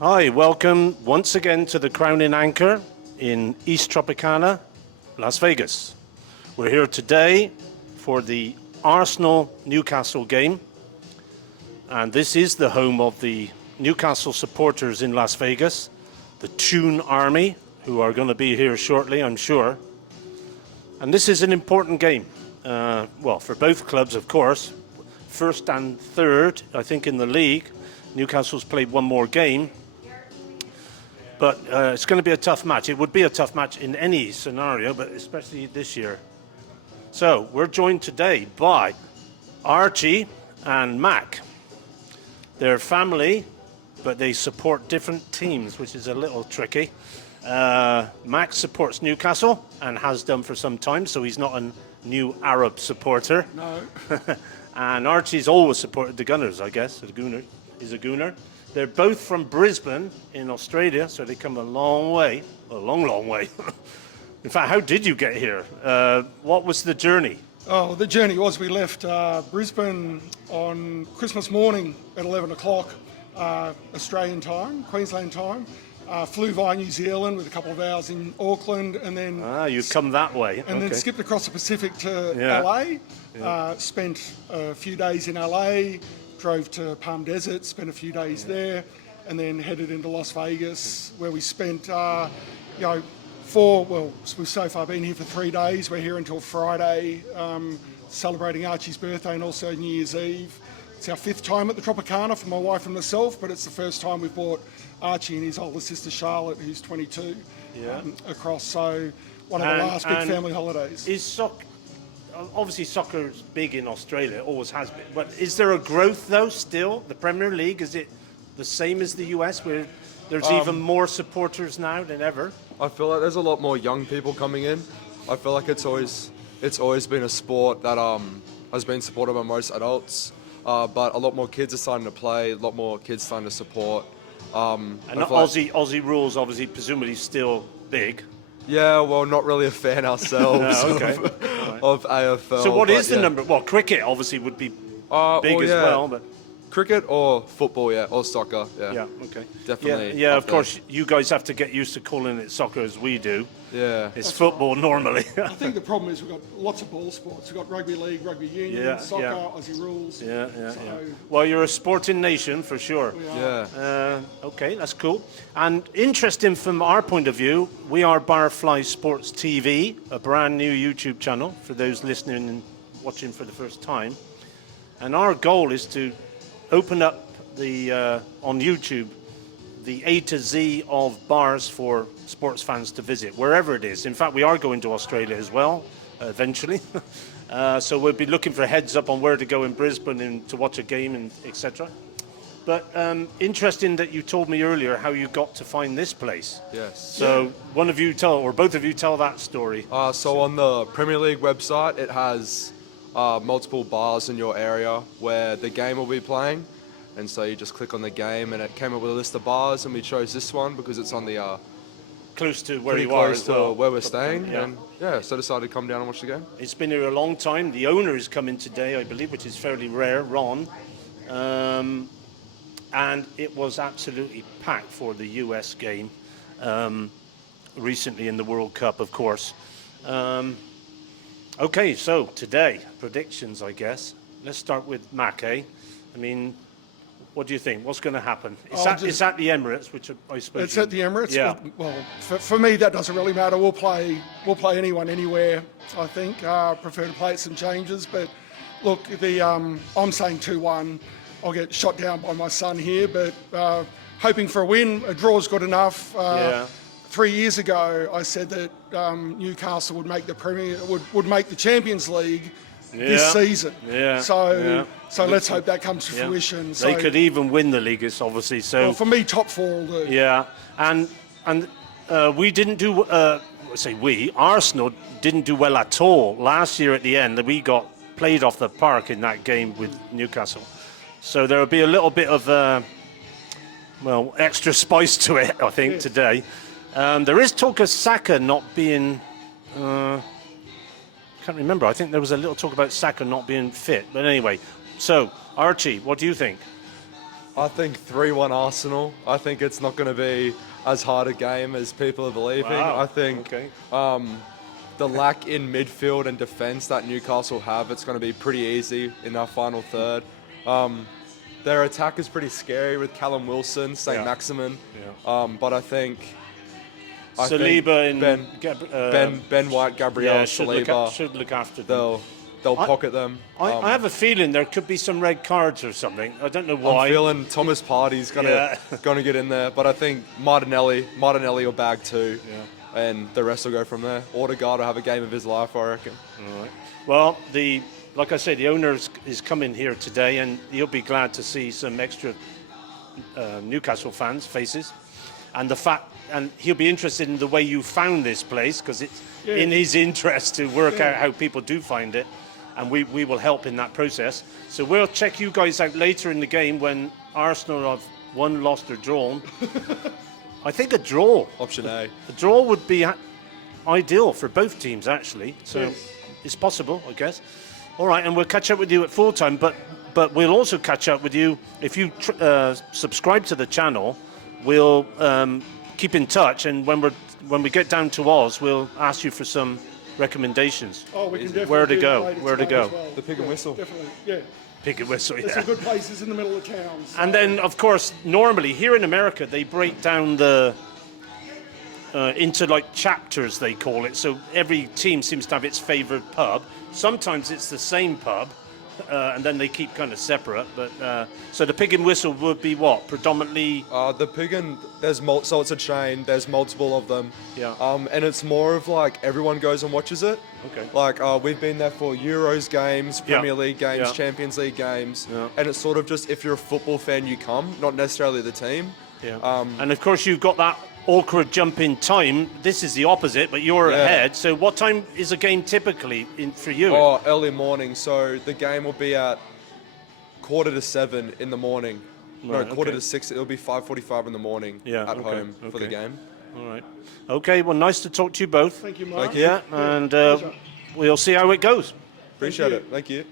Hi, welcome once again to the Crown and Anchor in East Tropicana, Las Vegas. We're here today for the Arsenal-Newcastle game, and this is the home of the Newcastle supporters in Las Vegas, the Toon Army, who are going to be here shortly, I'm sure. And this is an important game, well, for both clubs, of course. First and third, I think, in the league. Newcastle's played one more game. But it's going to be a tough match. It would be a tough match in any scenario, but especially this year. So we're joined today by Archie and Mac. They're family, but they support different teams, which is a little tricky. Mac supports Newcastle and has done for some time, so he's not a new Arab supporter. No. And Archie's always supported the Gunners, I guess. He's a Gooner. They're both from Brisbane in Australia, so they come a long way, a long, long way. In fact, how did you get here? What was the journey? Oh, the journey was we left Brisbane on Christmas morning at 11 o'clock Australian time, Queensland time. Flew via New Zealand with a couple of hours in Auckland, and then you've come that way, and then skipped across the Pacific to LA. Spent a few days in LA. Drove to Palm Desert, spent a few days there, and then headed into Las Vegas, where we spent, we've so far been here for 3 days. We're here until Friday, celebrating Archie's birthday and also New Year's Eve. It's our 5th time at the Tropicana for my wife and myself, but it's the first time we've brought Archie and his older sister Charlotte, who's 22, across. So one of the last big family holidays. Obviously, soccer is big in Australia, it always has been. But is there a growth, though, still? The Premier League, is it the same as the US, where there's even more supporters now than ever? I feel like there's a lot more young people coming in. I feel like it's always been a sport that has been supported by most adults, but a lot more kids are starting to play, a lot more kids starting to support. And Aussie rules, obviously, presumably still big. Yeah, well, not really a fan ourselves of AFL. So what is the number? Well, cricket obviously would be big as well, but cricket or football, or soccer, yeah, okay, definitely. Yeah, of course, you guys have to get used to calling it soccer as we do. Yeah, it's football normally. I think the problem is we've got lots of ball sports. We've got rugby league, rugby union, soccer, Aussie rules. Yeah. Well, you're a sporting nation for sure. Yeah. Okay, that's cool. And interesting from our point of view, we are Barfly Sports TV, a brand new YouTube channel for those listening and watching for the first time. And our goal is to open up the on YouTube the A to Z of bars for sports fans to visit, wherever it is. In fact, we are going to Australia as well, eventually. So we'll be looking for heads up on where to go in Brisbane and to watch a game and etc. But interesting that you told me earlier how you got to find this place. Yes. So one of you both of you tell that story. So on the Premier League website, it has multiple bars in your area where the game will be playing. And so you just click on the game, and it came up with a list of bars, and we chose this one because it's on the close to where you are as well. Where we're staying. And so decided to come down and watch the game. It's been here a long time. The owner is coming today, I believe, which is fairly rare, Ron. And it was absolutely packed for the US game recently in the World Cup, of course. Okay, so today, predictions, I guess. Let's start with Mac, I mean, what do you think? What's going to happen? It's at the Emirates, which I suppose... It's at the Emirates? Yeah. Well, for me, that doesn't really matter. We'll play anyone, anywhere, I think. Prefer to play at some changes, but look, I'm saying 2-1. I'll get shot down by my son here, but hoping for a win. A draw's good enough. 3 years ago, I said that Newcastle would make would make the Champions League this season. So let's hope that comes to fruition. They could even win the league, obviously. So well, for me, top 4 will do. Yeah, and we didn't do. Arsenal didn't do well at all last year. At the end, we got played off the park in that game with Newcastle. So there will be a little bit of extra spice to it, I think, today. There is talk of Saka not being. Can't remember. I think there was a little talk about Saka not being fit. But anyway, so Archie, what do you think? I think 3-1 Arsenal. I think it's not going to be as hard a game as people are believing. Wow. I think the lack in midfield and defence that Newcastle have, it's going to be pretty easy in our final third. Their attack is pretty scary with Callum Wilson, St. Maximin. But I think Saliba and Ben White, Gabriel, Saliba should look after them. They'll pocket them. I have a feeling there could be some red cards or something. I don't know why. I'm feeling Thomas Partey's gonna get in there, but I think Martinelli will bag too, and the rest will go from there. Odegaard will have a game of his life, I reckon. All right. Well, like I say, the owner is coming here today, and he'll be glad to see some extra Newcastle fans' faces, and he'll be interested in the way you found this place, because it's in his interest to work out how people do find it, and we will help in that process. So we'll check you guys out later in the game when Arsenal have won, lost, or drawn. I think a draw. Option A. A draw would be ideal for both teams, actually. So it's possible, I guess. All right, and we'll catch up with you at full time, but we'll also catch up with you if you subscribe to the channel. We'll keep in touch, and when we get down to Oz, we'll ask you for some recommendations. Oh, we can definitely where to go. Well. The Pig and Whistle. Definitely, yeah. Pig and Whistle, There's some good places in the middle of town. So. And then, of course, normally here in America, they break down into like chapters, they call it. So every team seems to have its favourite pub. Sometimes it's the same pub, and then they keep kind of separate. But so the Pig and Whistle would be what? Predominantly? The Pig and so it's a chain. There's multiple of them. Yeah. And it's more of like everyone goes and watches it. Okay. Like we've been there for Euros games, Premier League games, Champions League games, and it's sort of just if you're a football fan, you come, not necessarily the team. Yeah. And of course you've got that awkward jump in time. This is the opposite, but you're ahead. So what time is a game typically for you? Oh, early morning. So the game will be at 6:45 in the morning. Right, no, 5:45. It'll be 5:45 in the morning at home for the game. All right. Okay, well, nice to talk to you both. Thank you, Mark. Thank you. Yeah, and we'll see how it goes. Appreciate it. Thank you.